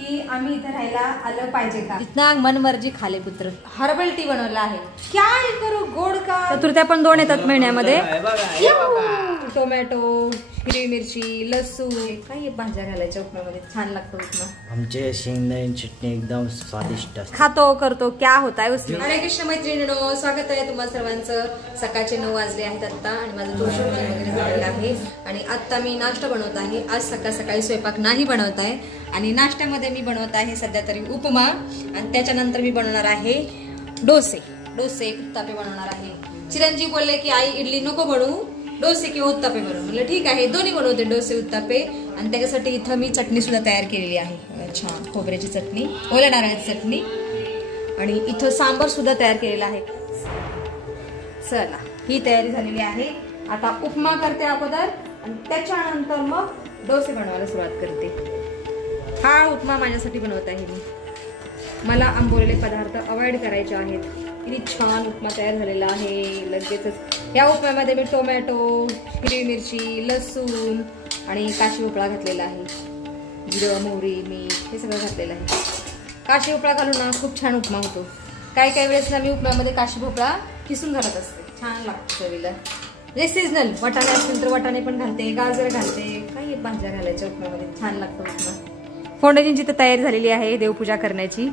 की आम्ही इथे राहायला आलं पाहिजे का. इतना मनमर्जी खाले पुत्र. हर्बल टी बनवला आहे. काय करू गोड का. चतुर्थ्या पण 2 येतात महिन्यामध्ये. टोमॅटो, हिरवी मिरची, लसूण, काही भाज्या घालायच्या उपमामध्ये. छान लागतो उपमा. आमचे शेंगदाणे चटणी एकदम स्वादिष्ट असते. खातो करतो क्या होता है उसमें. हरे कृष्ण मैत्रिणींनो, स्वागत आहे तुम्हा सर्वांचं. सकाळचे 9 वाजले आहेत आता आणि माझं तुळशी वगैरे झालेलं आहे आणि आता मी नाश्ता बनवत आहे. आज सकाळी स्वयंपाक नाही बनवत आहे आणि नाश्त्यामध्ये मी बनवत आहे सध्या तरी उपमा आणि त्याच्यानंतर मी बनवणार आहे डोसे उत्तापे बनवणार आहे. चिरंजीव बोलले की आई इडली नको बनवू, डोसे किंवा उत्तापे बनवू. म्हणलं ठीक आहे, दोन्ही बनवते डोसे उत्तापे. आणि त्याच्यासाठी इथं मी चटणी सुद्धा तयार केलेली आहे. छान खोबऱ्याची चटणी, ओल्या नारळाची चटणी आणि इथं सांबार सुद्धा तयार केलेला आहे. चला ही तयारी झालेली आहे. आता उपमा करते अगोदर आणि त्याच्यानंतर मग डोसे बनवायला सुरुवात करते. हा उपमा माझ्यासाठी बनवत आहे मी. मला आंबवलेले पदार्थ अवॉइड करायचे आहेत. किती छान उपमा तयार झालेला आहे लगेचच. या उपम्यामध्ये मी टोमॅटो, हिरवी मिरची, लसूण आणि काशी भोपळा घातलेला आहे. जिरं, मोहरी, मीठ हे सगळं घातलेलं आहे. काशी भोपळा घालून ना खूप छान उपमा होतो. काही वेळेस ना मी उपम्यामध्ये काशी भोपळा किसून घालत असते. छान लागतो चवीला. म्हणजे सीजनल वाटाणे असतील तर वाटाणे पण घालते, गाजर घालते, काही भाज्या घालायच्या उपम्यामध्ये. छान लागतो उपमा. फोंडाजींची तर तयारी झालेली आहे देवपूजा करण्याची.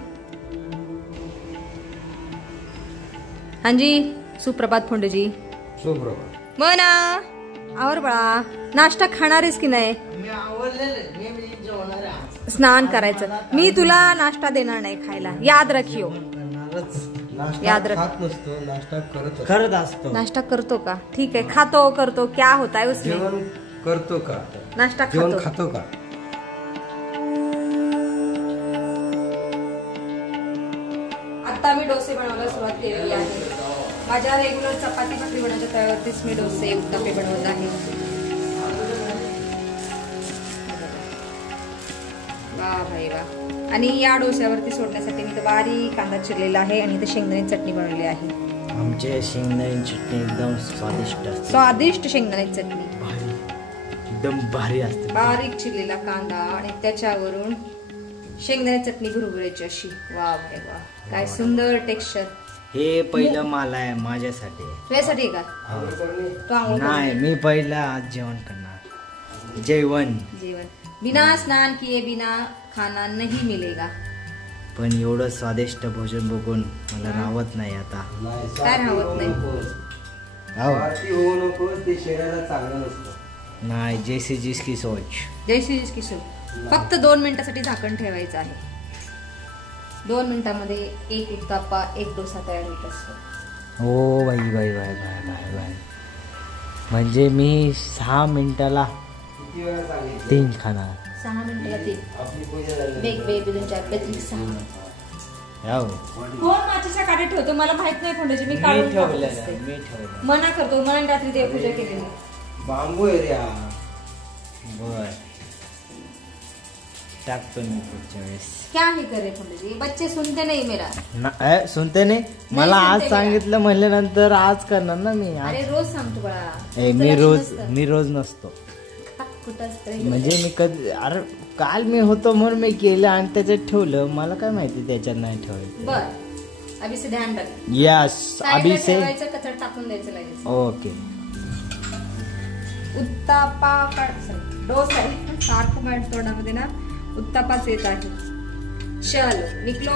हांजी सुप्रभात फोंडजी. सुप्रभात. मना आवर बाळा, नाश्ता खाणारेस की नाही. स्नान करायचं. मी तुला नाश्ता देणार नाही खायला, याद रखियो. याद रख. करत असतो. नाश्ता करतो का. ठीक आहे, खातो करतो क्या होता है उसमें. जेवण करतो का. नाश्ता खातो का. आता मी डोसे बनवायला सुरुवात केलेली आहे. माझ्या रेग्युलर चपाती भाकरी बनवच्या तव्यावरतीच मी डोसे उत्तापे बनवत आहे. वा भाई वा. आणि या डोस्यावरती सोडण्यासाठी मी बारीक कांदा चिरलेला आहे आणि इथे शेंगदाणे चटणी बनवली आहे. आमचे शेंगदाणे चटणी एकदम स्वादिष्ट असते. स्वादिष्ट शेंगदाणे चटणी एकदम भारी असते. बारीक चिरलेला कांदा आणि त्याच्यावरून शेंगदाणे चटणी भुरभुऱ्याची अशी. वा भाई वा, काय सुंदर टेक्स्चर. हे पहिलं मला आहे माझ्यासाठी. तुझ्यासाठी का. तू आंघोळ नाही, मी पहिलं आज जेवण करणार. जेवण बिना स्नान किए बिना खाना नहीं मिलेगा. पण एवढं स्वादिष्ट भोजन बघून मला राहत नाही आता. काय राहत नाही. होऊ नको, ते शरीराला चांगलं नसतं. नाही, जैसी जिसकी सोच. जैसी जिसकी सोच. फक्त 2 मिनिटासाठी झाकण ठेवायचं आहे. 2 मिनिटांमध्ये एक उत्तापा, एक डोसा तयार होत असतो. हो बाई बाई बाई बाई बाई बाई. म्हणजे मी 6 मिनिटाला 3 खाणार. 6 मिनिटाला 3. बेग बेग 2 4 5 6. कोण मातीच्या काढे ठेवतो मला माहित नाही. फोंडाची मी काढून ठेवलं. मना करतो. मना रात्री देवपूजा केलेली. बांबू एरिया. बर टाकतो मी पुढच्या वेळेस. क्या ही करे फोंडाजी, बच्चे सुनते नाही मेरा. सुनते नाही. मला आज सांगितलं म्हणल्यानंतर आज करणार ना मी. अरे रोज सांगतो बाळा. मी रोज नसतो. म्हणजे मी कधी. अरे काल मी होतो म्हणून मी केलं आणि त्याच्यात ठेवलं. मला काय माहिती त्याच्यात नाही ठेवायचं. बर अभी से ध्यान रख. यस अभी से कचरा टाकून द्यायचं लगेच. ओके. उत्तापा डोसा आहे. सारखं माझ्या तोंडामध्ये ना उत्तापाच येत आहे. चलो निकलो.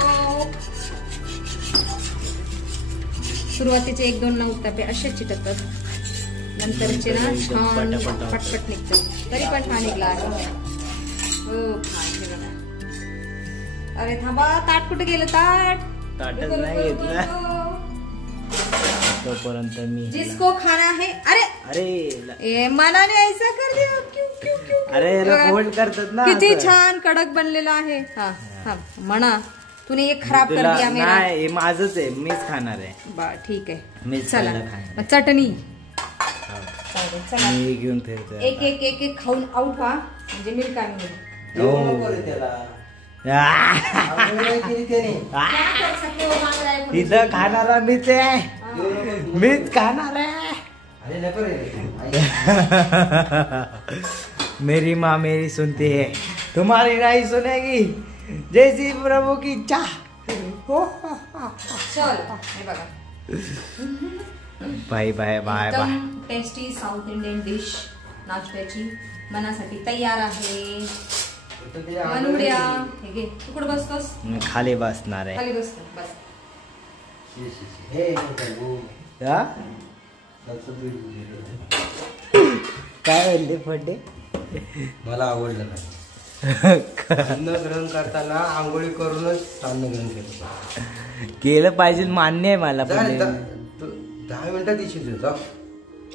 सुरुवातीचे 1-2 ना उत्तापे असे चिटकतात. नंतरचे ना छान पटपट निघतो. तरी पण छान निघला आहे. हो छान. अरे थांबा, ताट कुठे गेलं. ताटच नाही घेतलं तोपर्यंत मी. जिसको खाना है. अरे अरे मनाने ऐसा कर दिया. क्यों क्यों क्यों. अरे रिपोर्ट करतात ना. किती छान कडक बनलेला आहे. हा हा म्हणा. तूने एक खराब कर दिया मेरा. नाही, माझंच आहे. मीच खाणार आहे. बा ठीक आहे. मीच चला चटणी मी घेऊन फिरतो. एक एक एक एक खाऊन आऊट व्हा म्हणजे मी काय इथं खाणारा मीच आहे. मीच खाणार आहे. मेरी माँ मेरी सुनती है, तुम्हारी नहीं सुनेगी. जय श्री प्रभू की चहा. चल हे बघा bye bye bye bye. Tasty South Indian dish नाश्त्याची मनासाठी तयार आहे. मनवड्या हे घे. तू कुठं बसतोस? मी खाली बसणार आहे. खाली बसतो बस. हा? काय म्हणले फड्डे? मला आवडलं नाही. अन्न ग्रहण करताना आंघोळी करूनच अन्न ग्रहण केलं पाहिजे मान्य आहे मला. पण 10 मिनिटात येशील जा.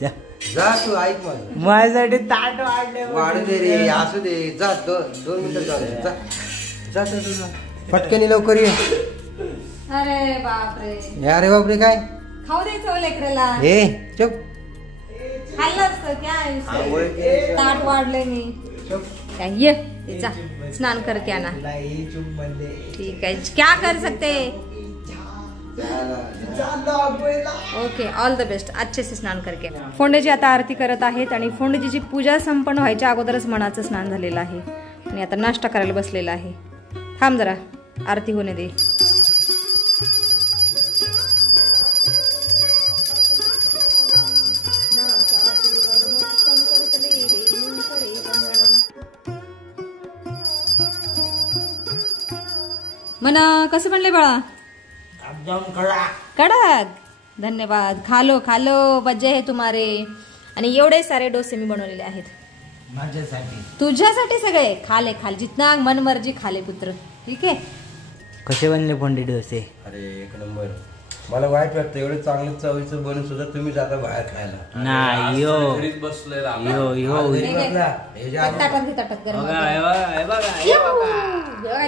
जा. जा तू ऐक माझं. माझ्यासाठी ताट वाढले. वाढू दे रे असू दे. जा 2 मिनिटात जा. जा जा पटकनी लवकर ये. अरे बापरे. अरे बापरे काय खाऊ द्यायचं लेकराला. हे चुप. खाल्लं असतं काय आंघोळी केली. ताट वाढले मी. क्या ये जा स्नान करके आना. ठीक है क्या कर सकते. Okay all the best. अच्छे से स्नान करके. फोंडेजी आता आरती करत आहेत आणि फोंडेजीची पूजा संपन्न व्हायच्या अगोदरच मनाचं स्नान झालेलं आहे आणि आता नाश्ता करायला बसलेला आहे. थांब जरा आरती होणे दे. मना कसं बनले बाळा? कडक. धन्यवाद. खालो खालो बज्जे है तुम्हारे. आणि एवढे सारे डोसे मी बनवलेले आहेत माझ्यासाठी तुझ्यासाठी सगळे. खाले खाले जितना मन मर्जी खाले पुत्र. ठीक आहे. कसे बनले फोंडे डोसे? अरे एक नंबर. मला वाईट वाटतं एवढं चांगलं चवीचं बनून सुद्धा तुम्ही जाता बाहेर खायला. नाही यो यो यो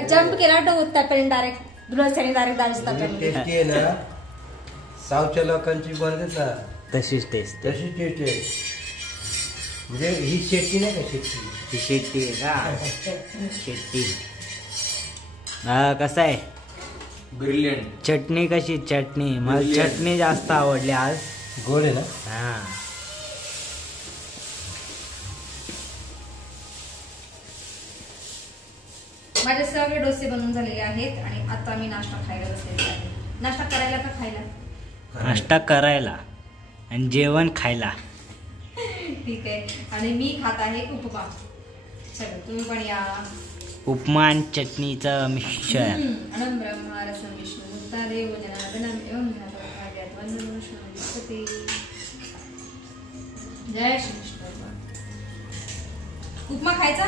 जंप केला तो उत्तापर्यंत डायरेक्ट दुसऱ्याने डायरेक्ट दाजी. टेस्टी आहे ना. साऊथच्या लोकांची बनते ना तशीच टेस्ट. तशी टेस्ट आहे. म्हणजे ही शेट्टी नाही का? शेट्टी. ही शेट्टी आहे का? शेट्टी. हा कसं आहे? ब्रिलियंट. चटणी कशी? चटणी मला चटणी जास्त आवडली आज. गोड आहे ना. हा माझे सगळे डोसे बनवून झालेले आहेत आणि आता मी नाश्ता खायला बसलेले आहे. नाश्ता करायला का खायला? नाश्ता करायला आणि जेवण खायला. ठीक आहे. आणि मी खात आहे उपमा. चलो तुम्ही पण या. उपमा आणि चटणीचं मिक्सचर. अनम ब्रह्मा रसम विष्णु मुक्तादेव जनार्दनम एवं ज्ञातवाक्यात वंदनं विष्णुपते. जय श्री कृष्ण. उपमा खायचा.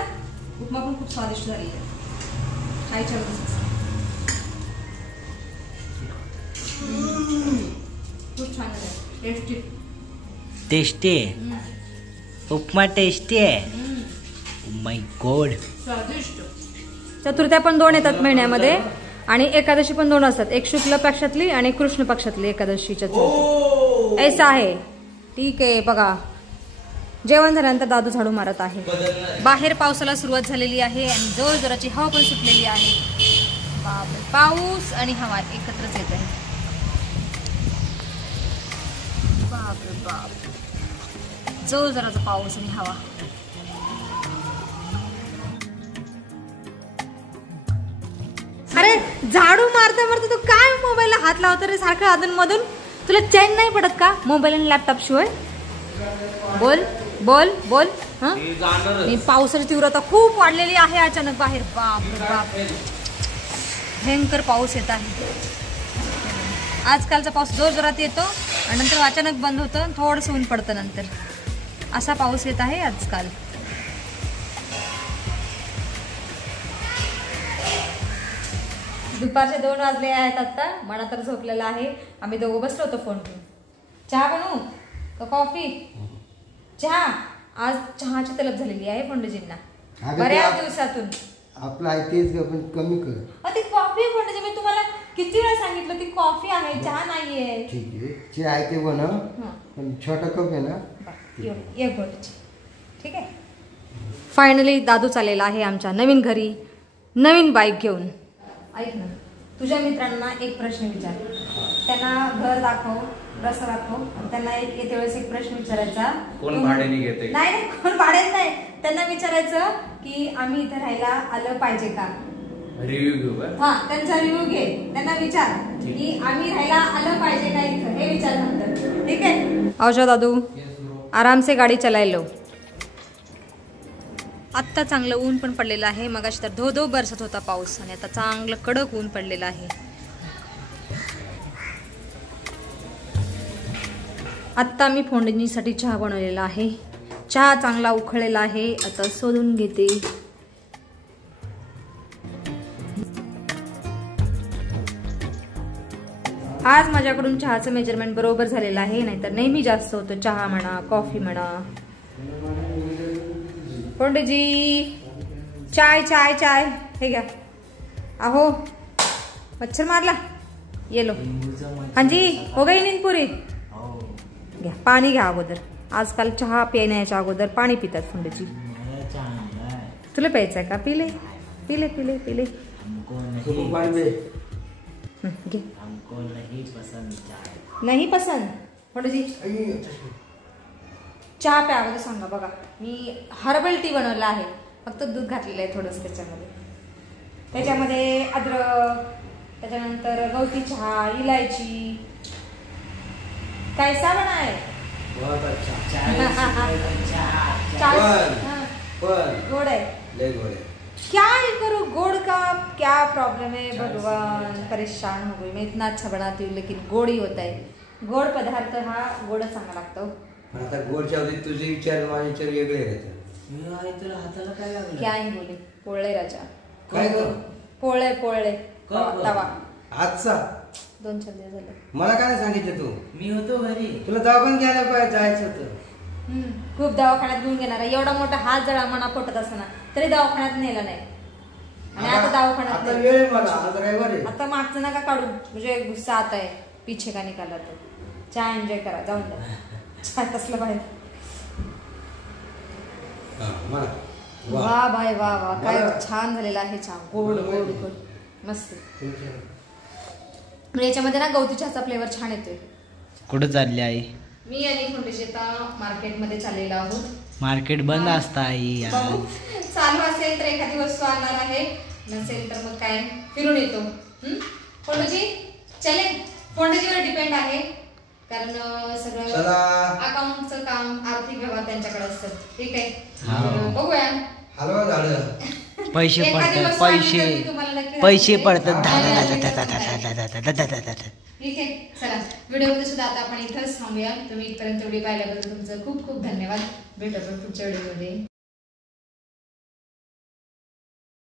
उपमा पण खूप स्वादिष्ट झालेला आहे. खायच्या खूप छान आहे. टेस्टी. टेस्टी आहे उपमा. टेस्टी आहे. माय गॉड. स्वादिष्ट. चतुर्थ्या पण 2 येतात महिन्यामध्ये आणि एकादशी पण 2 असतात. एक शुक्ल पक्षातली आणि कृष्ण पक्षातली एकादशी चतुर्थी. ऐसा आहे. ठीक आहे. बघा जेवण झाल्यानंतर दादू झाडू मारत आहे. बाहेर पावसाला सुरुवात झालेली आहे आणि जोर जोराची हवा पण सुटलेली आहे. बापरे. पाऊस आणि हवा एकत्रच येत आहे. बापरे बाप. जोर जोराचा पाऊस आणि हवा. अरे झाडू मारता मारता तू काय मोबाईलला हात लावतो रे सारखं अधून मधून? तुला चैन नाही पडत का मोबाईल आणि लॅपटॉप शिवाय? बोल बोल बोल. पावसाची तीव्रता खूप वाढलेली आहे अचानक बाहेर. बाप रे बाप. भयंकर पाऊस येत आहे. आजकालचा पाऊस जोर जोरात येतो आणि नंतर अचानक बंद होतं. थोडंसं ऊन पडतं नंतर. असा पाऊस येत आहे आजकाल. दुपारचे 2 वाजले आहेत आता. मला तर झोपलेला आहे. आम्ही दोघं बसलो होतो फोन घेऊन. चहा बनवू का कॉफी? चहा. आज चहाची तलब झालेली आहे फोंडेजींना बऱ्याच दिवसातून. आपलं आहे तेच पण कमी कर. ती कॉफी आहे फोंडेजी. मी तुम्हाला किती वेळा सांगितलं ती कॉफी आहे चहा नाहीये. ठीक आहे. जे आहे ते बनव. पण छोटा कप आहे ना. एक बोटची. ठीक आहे. फायनली दादू चाललेला आहे आमच्या नवीन घरी नवीन बाईक घेऊन. ऐक ना तुझ्या मित्रांना एक प्रश्न विचार. त्यांना घर दाखव रस्ता दाखव. त्यांना येते वेळेस एक प्रश्न विचारायचा. कोण भाड्याने घेते? नाही कोण भाड्याने नाही. त्यांना विचारायचं की आम्ही इथे राहायला आलं पाहिजे का? रिव्ह्यू घेऊ का? हा, त्यांचा रिव्ह्यू घे, त्यांना विचार की आम्ही राहायला आलं पाहिजे का इथं, हे विचार नंतर. ठीक आहे. औषध दादू आराम से गाडी चलायलो. आत्ता चांगलं ऊन पण पडलेलं आहे. मगाशी तर धो धो बरसत होता पाऊस आणि आता चांगलं कडक ऊन पडलेलं आहे. आत्ता मी फोडणीसाठी चहा बनवलेला आहे. चहा चांगला उकळलेला आहे. आता सोलून घेते. आज माझ्याकडून चहाचं मेजरमेंट बरोबर झालेलं आहे, नाहीतर नेहमी जास्त होतं चहा म्हणा, कॉफी म्हणा. फोंडेजी चाय चाय चाय, हे घ्या. अहो मच्छर मारला. ये लो. हाँ जी, हो गई नींद पूरी. घ्या पाणी घ्या अगोदर. आजकाल चहा पिण्याच्या अगोदर पाणी पितात फोंडेजी. तुला प्यायचंय का? पिले पिले पिले पिले. घे. नाही पसंद फोंडेजी. चहा प्या अगोदर सांगा. बघा मी हर्बल टी बनवला आहे, फक्त दूध घातलेलं आहे थोडंसं त्याच्यामध्ये अद्रक, त्याच्यानंतर गवती चहा, इलायची. कैसा बना है? बहुत अच्छा. गोड है. ले गोड है. क्या ही करूँ, गोड़ का क्या प्रॉब्लम है भगवान. परेशान हो गई. मैं इतना अच्छा बनाती हूँ लेकिन गोड़ ही होता है. गोड पदार्थ हा गोड चांगला लागतो. आता गोडच्या होती तुझे विचार माझे विचार वेगळे आहेत. हाताला काय लागलं? क्या ही बोले. पोळले राजा. काय ग? पोळले तवा. आजचा 2-4 दिवस झाले. मला काय सांगितलं तू? मी होतो घरी. तुला दवाखान्यात घ्यायला पाहिजे, जायचं होतं. खूप दवाखान्यात घेऊन घेणार. एवढा मोठा हात जळा मना पोटत असताना तरी दवाखान्यात नेला नाही. आणि आता दवाखान्यात आता वेळ आहे मला. आज रविवार आहे. आता मागचं नका काढू, म्हणजे गुस्सा आता आहे. पीछे का निकाला तो. चहा एन्जॉय करा, जाऊन द्या. चहा कसलं बाहेर. वा बाय वा वा, काय छान झालेला आहे चहा. गोड गोड गोड मस्त. याच्यामध्ये ना गवती चहाचा फ्लेवर छान येतोय. कुठं चालली आई? मी आणि फोंडेजी आता मार्केटमध्ये चाललेलो आहोत. मार्केट बंद असतं आई. चालू असेल तर एखादी वस्तू आणणार आहे, नसेल तर मग काय फिरून येतो. फोंडेजी चले. फोंडेजीवर डिपेंड आहे, कारण सगळं अकाउंटचं काम, आर्थिक व्यवहार त्यांच्याकडे असतं. ठीक आहे, बघूया. हलवा झालं. पैसे पडतात. ठीक आहे, चला व्हिडिओमध्ये सुद्धा आता आपण इथंच थांबूया. तुम्ही इथपर्यंत व्हिडिओ पाहिल्याबद्दल तुमचं खूप खूप धन्यवाद. भेटू पुढच्या व्हिडिओमध्ये.